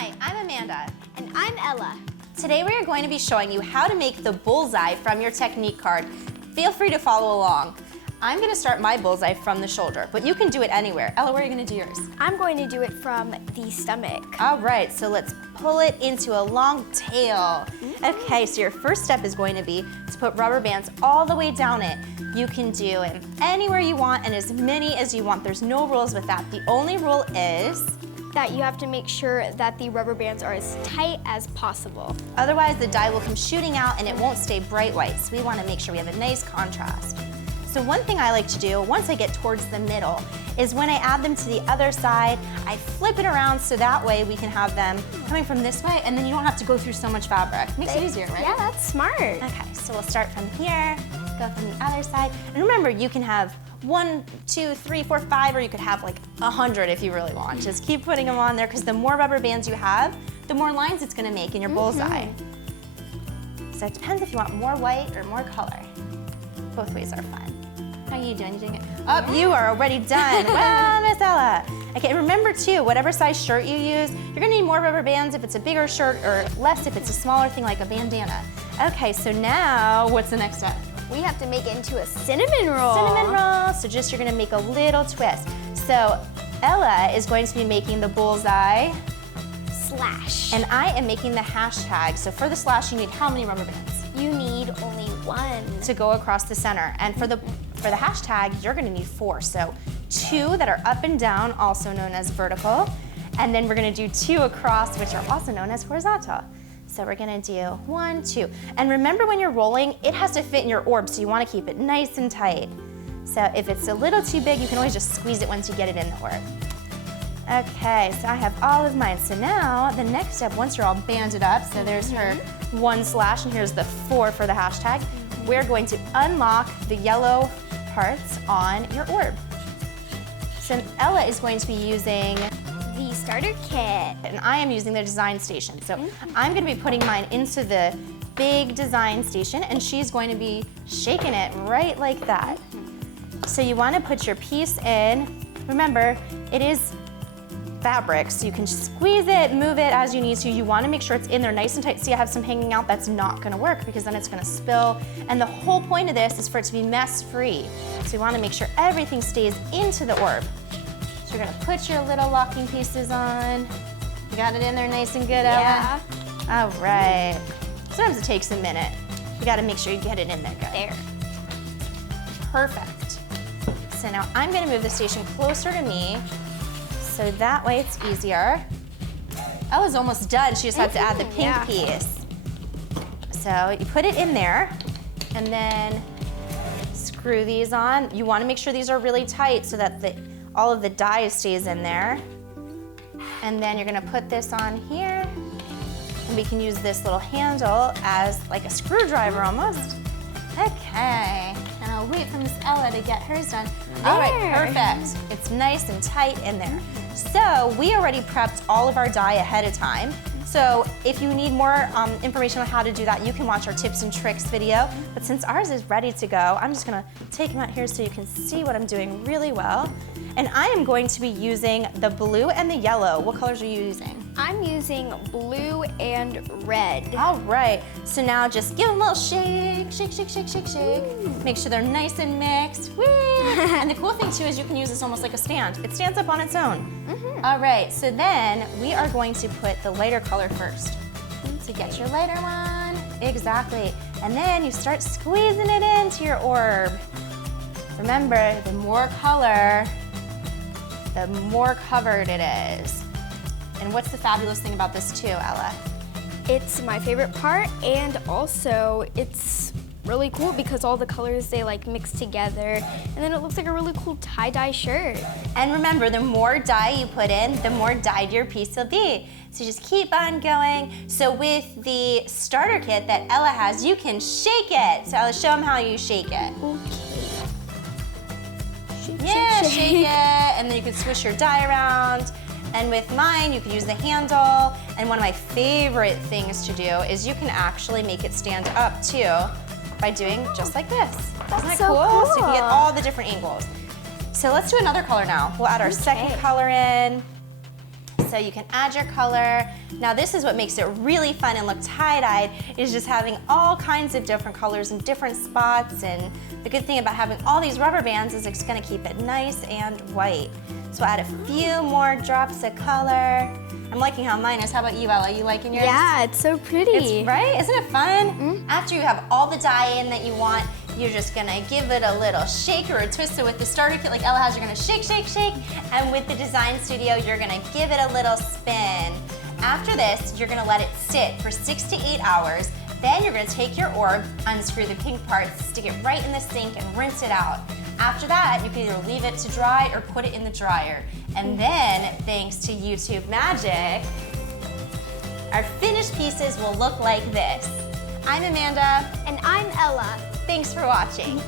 Hi, I'm Amanda. And I'm Ella. Today we are going to be showing you how to make the bullseye from your technique card. Feel free to follow along. I'm going to start my bullseye from the shoulder, but you can do it anywhere. Ella, where are you going to do yours? I'm going to do it from the stomach. All right, so let's pull it into a long tail. Okay, so your first step is going to be to put rubber bands all the way down it. You can do it anywhere you want and as many as you want. There's no rules with that. The only rule is that you have to make sure that the rubber bands are as tight as possible. Otherwise, the dye will come shooting out and it won't stay bright white. So we want to make sure we have a nice contrast. So one thing I like to do once I get towards the middle is when I add them to the other side, I flip it around so that way we can have them coming from this way and then you don't have to go through so much fabric. Makes it easier, right? Yeah, that's smart. Okay, so we'll start from here, go from the other side. And remember, you can have 1, 2, 3, 4, 5, or you could have like 100 if you really want. Just keep putting them on there because the more rubber bands you have, the more lines it's gonna make in your bullseye. So it depends if you want more white or more color. Both ways are fun. How are you doing? You doing it? Oh, you are already done. Well, Miss Ella. Okay, remember too, whatever size shirt you use, you're gonna need more rubber bands if it's a bigger shirt or less if it's a smaller thing like a bandana. Okay, so now, what's the next step? We have to make it into a cinnamon roll. Cinnamon roll, so just you're gonna make a little twist. So Ella is going to be making the bullseye slash. and I am making the hashtag. So for the slash, you need how many rubber bands? You need only 1. To go across the center. And for the hashtag, you're gonna need 4. So 2 that are up and down, also known as vertical. And then we're gonna do 2 across, which are also known as horizontal. So we're gonna do 1, 2. And remember when you're rolling, it has to fit in your orb, so you wanna keep it nice and tight. So if it's a little too big, you can always just squeeze it once you get it in the orb. Okay, so I have all of mine. So now the next step, once you're all banded up, so there's her 1 slash and here's the 4 for the hashtag, we're going to unlock the yellow parts on your orb. So Ella is going to be using the starter kit. and I am using the design station. So I'm gonna be putting mine into the big design station and she's going to be shaking it right like that. So you wanna put your piece in. Remember, it is fabric, so you can squeeze it, move it as you need to. You wanna make sure it's in there nice and tight. See, I have some hanging out. That's not gonna work because then it's gonna spill. And the whole point of this is for it to be mess-free. So you wanna make sure everything stays into the orb. So you're gonna put your little locking pieces on. You got it in there nice and good, Ella? Yeah. All right. Sometimes it takes a minute. You gotta make sure you get it in there good. There. Perfect. So now I'm gonna move the station closer to me so that way it's easier. Ella's almost done. She just had to add the pink piece. So you put it in there and then screw these on. You wanna make sure these are really tight so that all of the dye stays in there. And then you're gonna put this on here. And we can use this little handle as like a screwdriver almost. Okay, and I'll wait for Miss Ella to get hers done. All right, perfect. It's nice and tight in there. So we already prepped all of our dye ahead of time. So if you need more information on how to do that, you can watch our tips and tricks video. But since ours is ready to go, I'm just gonna take them out here so you can see what I'm doing really well. And I am going to be using the blue and the yellow. What colors are you using? I'm using blue and red. All right, so now just give them a little shake, shake, shake, shake, shake, shake. Make sure they're nice and mixed. Whee! And the cool thing too is you can use this almost like a stand. It stands up on its own. All right, so then we are going to put the lighter color first. So get your lighter one, exactly. And then you start squeezing it into your orb. Remember, the more color, the more covered it is. And what's the fabulous thing about this too, Ella? It's my favorite part, and also it's really cool because all the colors, they like mix together, and then it looks like a really cool tie-dye shirt. And remember, the more dye you put in, the more dyed your piece will be. So just keep on going. So with the starter kit that Ella has, you can shake it. So Ella, show them how you shake it. Okay. Yeah, shake it, and then you can swish your dye around. And with mine, you can use the handle. And one of my favorite things to do is you can actually make it stand up too by doing just like this. Isn't that so cool? So you can get cool. all the different angles. So let's do another color now. We'll add our second color in. So you can add your color. Now this is what makes it really fun and look tie-dyed, is just having all kinds of different colors in different spots. And the good thing about having all these rubber bands is it's gonna keep it nice and white. So add a few more drops of color. I'm liking how mine is. How about you, Ella? You liking yours? Yeah, it's so pretty. It's, right? Isn't it fun? After you have all the dye in that you want, you're just gonna give it a little shake or a twist. So with the starter kit like Ella has, you're gonna shake, shake, shake. And with the Design Studio, you're gonna give it a little spin. After this, you're gonna let it sit for 6 to 8 hours. Then you're gonna take your orb, unscrew the pink parts, stick it right in the sink and rinse it out. After that, you can either leave it to dry or put it in the dryer. And then, thanks to YouTube magic, our finished pieces will look like this. I'm Amanda. And I'm Ella. Thanks for watching.